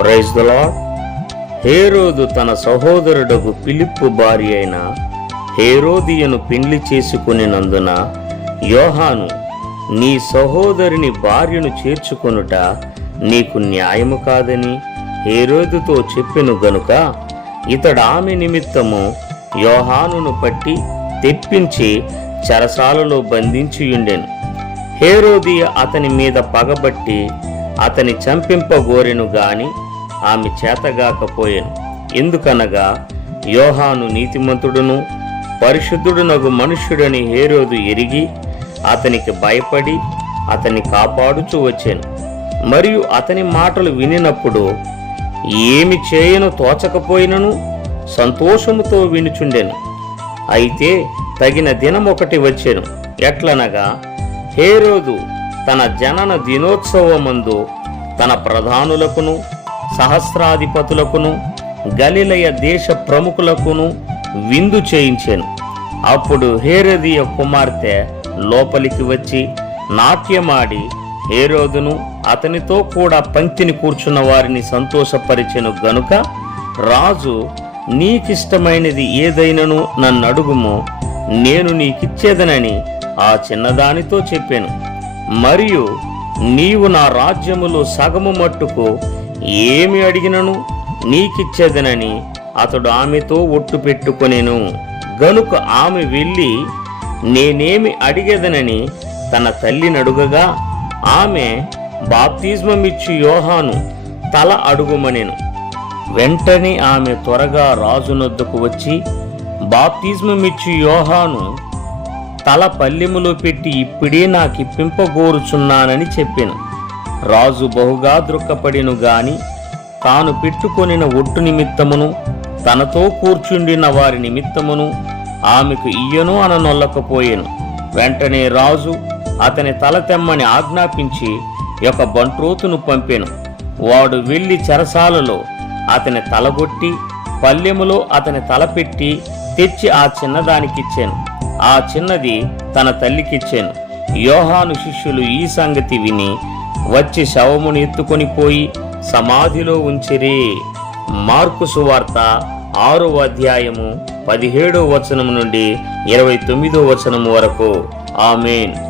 Praise the Lord హేరోదు తన సహోదరుడకు పిలిప్పు భార్య అయిన హేరోదియను పెండ్లి చేసుకునినందున యోహాను నీ సహోదరుని భార్యను చేర్చుకొనుట నీకు న్యాయము కాదని హేరోదుతో చెప్పెను గనుక ఇతడు ఆమె నిమిత్తము యోహానును పట్టి తెప్పించి చెరసాలలో బంధించియుండెను. హేరోదియ అతని మీద పగబట్టి అతని చంపింపగోరెను గాని ఆమె చేతగాకపోయాను. ఎందుకనగా యోహాను నీతిమంతుడును పరిశుద్ధుడునగు మనుష్యుడని హేరోదు ఎరిగి అతనికి భయపడి అతన్ని కాపాడుచూ వచ్చాను. మరియు అతని మాటలు వినినప్పుడు ఏమి చేయను తోచకపోయినను సంతోషముతో వినుచుండెను. అయితే తగిన దినం ఒకటి వచ్చాను. ఎట్లనగా హేరోదు తన జనన దినోత్సవమందు తన ప్రధానులకును సహస్రాధిపతులకును గలిలయ దేశ ప్రముఖులకును విందు చేయించాను. అప్పుడు హేరదీయ కుమార్తె లోపలికి వచ్చి నాట్యమాడి హేరోదును అతనితో కూడా పంక్తిని కూర్చున్న వారిని సంతోషపరిచెను గనుక రాజు నీకిష్టమైనది ఏదైనను నన్ను అడుగుము నేను నీకిచ్చేదనని ఆ చిన్నదానితో చెప్పాను. మరియు నీవు నా రాజ్యములో సగము మట్టుకు ఏమి అడిగినను? నీకిచ్చేదనని అతడు ఆమెతో ఒట్టు పెట్టుకొనెను. గనుక ఆమె వెళ్ళి నేనేమి అడిగేదనని తన తల్లిని అడుగగా ఆమె బాప్తిజమమిచ్చు యోహాను తల అడుగుమనెను. వెంటనే ఆమె త్వరగా రాజునొద్దకు వచ్చి బాప్తిజమమిచ్చు యోహాను తల పల్లెములో పెట్టి ఇప్పుడే నాకిప్పింపగోరుచున్నానని చెప్పాను. రాజు బహుగా దృక్కపడిను గాని తాను పెట్టుకొనిన ఒట్టు నిమిత్తమును తనతో కూర్చుండిన వారి నిమిత్తమును ఆమెకు ఇయ్యను అననొల్లకపోయేను. వెంటనే రాజు అతని తల తెమ్మని ఆజ్ఞాపించి ఒక బంట్రోతును పంపెను. వాడు వెళ్ళి చెరసాలలో అతని తలగొట్టి పల్లెములో అతని తల పెట్టి తెచ్చి ఆ చిన్నదానికిచ్చాను. ఆ చిన్నది తన తల్లికిచ్చాను. యోహాను శిష్యులు ఈ సంగతి విని వచ్చి శవమును ఎత్తుకొని పోయి సమాధిలో ఉంచిరి. మార్కు సువార్త ఆరో అధ్యాయము పదిహేడో వచనం నుండి ఇరవై తొమ్మిదో వచనం వరకు. ఆమెన్.